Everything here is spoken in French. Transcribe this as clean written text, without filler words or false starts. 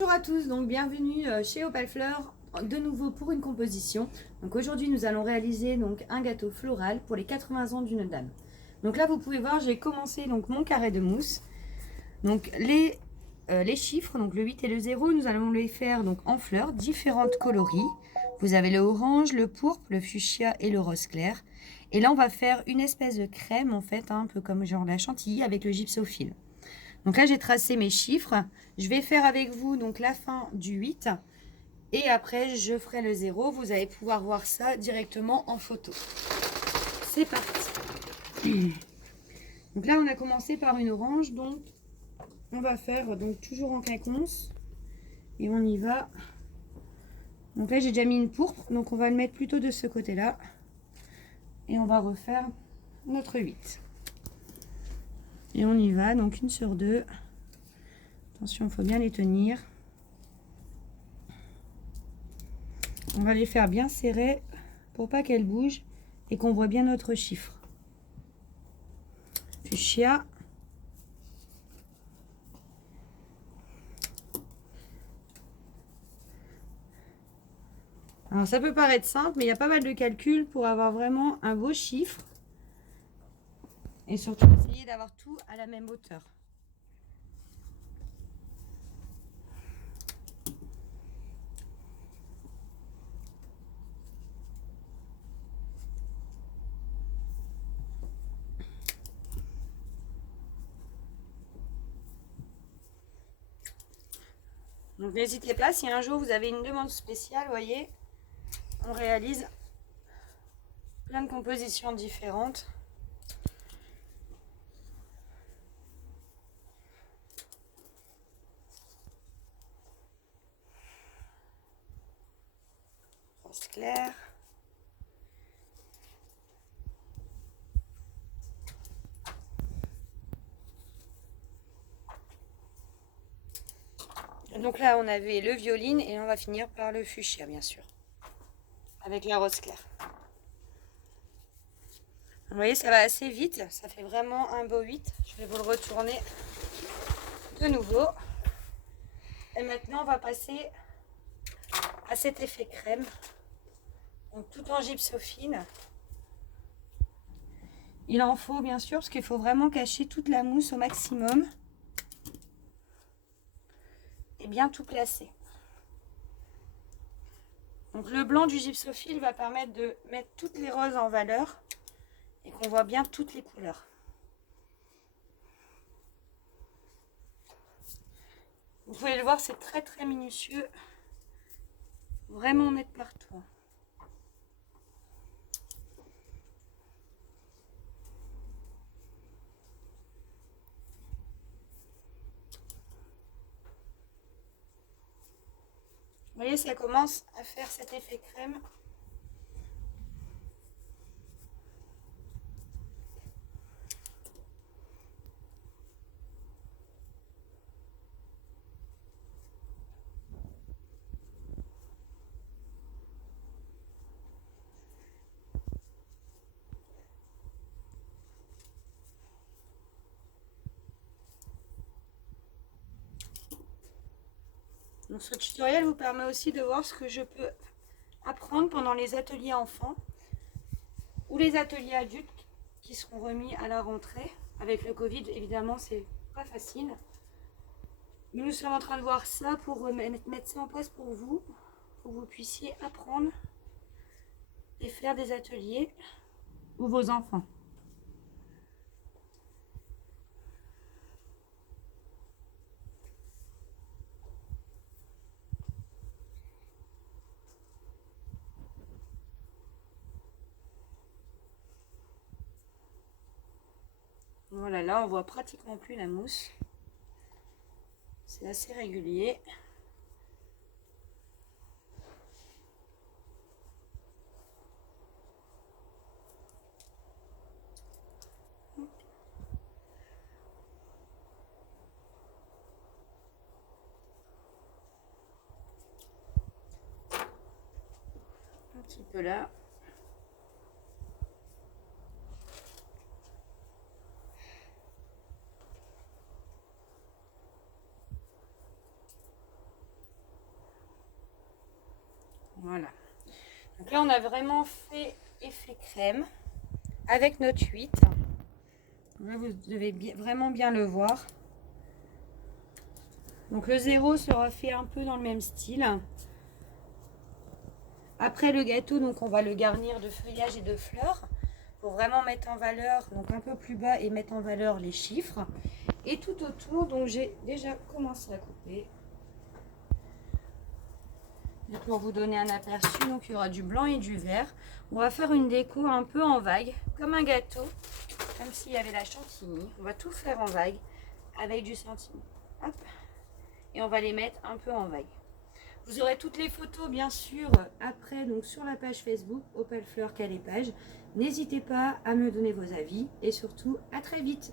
Bonjour à tous, donc bienvenue chez Opal Fleur de nouveau pour une composition. Donc aujourd'hui nous allons réaliser donc un gâteau floral pour les 80 ans d'une dame. Donc là vous pouvez voir, j'ai commencé donc mon carré de mousse. Donc les chiffres, donc le 8 et le 0, nous allons les faire donc en fleurs, différentes coloris. Vous avez le orange, le pourpre, le fuchsia et le rose clair. Et là on va faire une espèce de crème en fait, un peu comme genre la chantilly avec le gypsophile. Donc là, j'ai tracé mes chiffres. Je vais faire avec vous donc la fin du 8. Et après, je ferai le 0. Vous allez pouvoir voir ça directement en photo. C'est parti. Donc là, on a commencé par une orange. Donc, on va faire donc toujours en quinconce. Et on y va. Donc là, j'ai déjà mis une pourpre. Donc, on va le mettre plutôt de ce côté-là. Et on va refaire notre 8. Et on y va. Donc, une sur deux. Attention, il faut bien les tenir. On va les faire bien serrées pour pas qu'elles bougent et qu'on voit bien notre chiffre. Fuchsia. Alors ça peut paraître simple, mais il y a pas mal de calculs pour avoir vraiment un beau chiffre. Et surtout essayer d'avoir tout à la même hauteur. Donc n'hésitez pas, si un jour vous avez une demande spéciale, voyez, on réalise plein de compositions différentes. Rose clair. Donc là, on avait le violine et on va finir par le fuchsia, bien sûr, avec la rose claire. Vous voyez, ça va assez vite, ça fait vraiment un beau 8. Je vais vous le retourner de nouveau. Et maintenant, on va passer à cet effet crème, donc tout en gypsophile. Il en faut bien sûr, parce qu'il faut vraiment cacher toute la mousse au maximum. Et bien tout placer. Donc le blanc du gypsophile va permettre de mettre toutes les roses en valeur et qu'on voit bien toutes les couleurs. Vous pouvez le voir, c'est très très minutieux. Vraiment mettre partout. Vous voyez, ça commence à faire cet effet crème. Donc ce tutoriel vous permet aussi de voir ce que je peux apprendre pendant les ateliers enfants ou les ateliers adultes qui seront remis à la rentrée. Avec le Covid, évidemment, c'est pas facile. Mais nous sommes en train de voir ça pour mettre ça en place pour que vous puissiez apprendre et faire des ateliers ou vos enfants. Voilà, là on voit pratiquement plus la mousse. C'est assez régulier. Un petit peu là. Voilà. Donc là, on a vraiment fait effet crème avec notre huile. Là, vous devez vraiment bien le voir. Donc le 0 sera fait un peu dans le même style. Après le gâteau, donc on va le garnir de feuillage et de fleurs pour vraiment mettre en valeur, donc un peu plus bas et mettre en valeur les chiffres. Et tout autour, donc j'ai déjà commencé à couper. Et pour vous donner un aperçu, donc il y aura du blanc et du vert. On va faire une déco un peu en vague, comme un gâteau, comme s'il y avait la chantilly. On va tout faire en vague avec du chantilly. Hop. Et on va les mettre un peu en vague. Vous aurez toutes les photos bien sûr après donc sur la page Facebook Opal Fleur Calépage. N'hésitez pas à me donner vos avis et surtout à très vite.